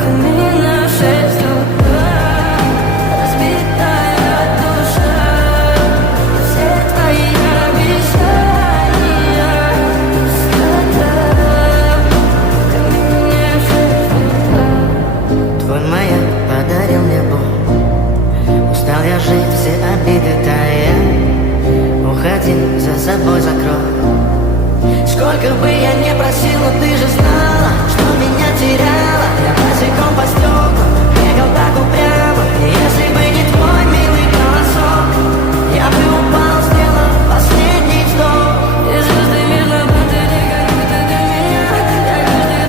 камина в 6 утра. Разбитая душа, все твои обещания пустота. Камина в 6 утра. Твой маяк подарил мне боль. Устал я жить, все обиды тая. Уходи, за собой закрой. Сколько бы я ни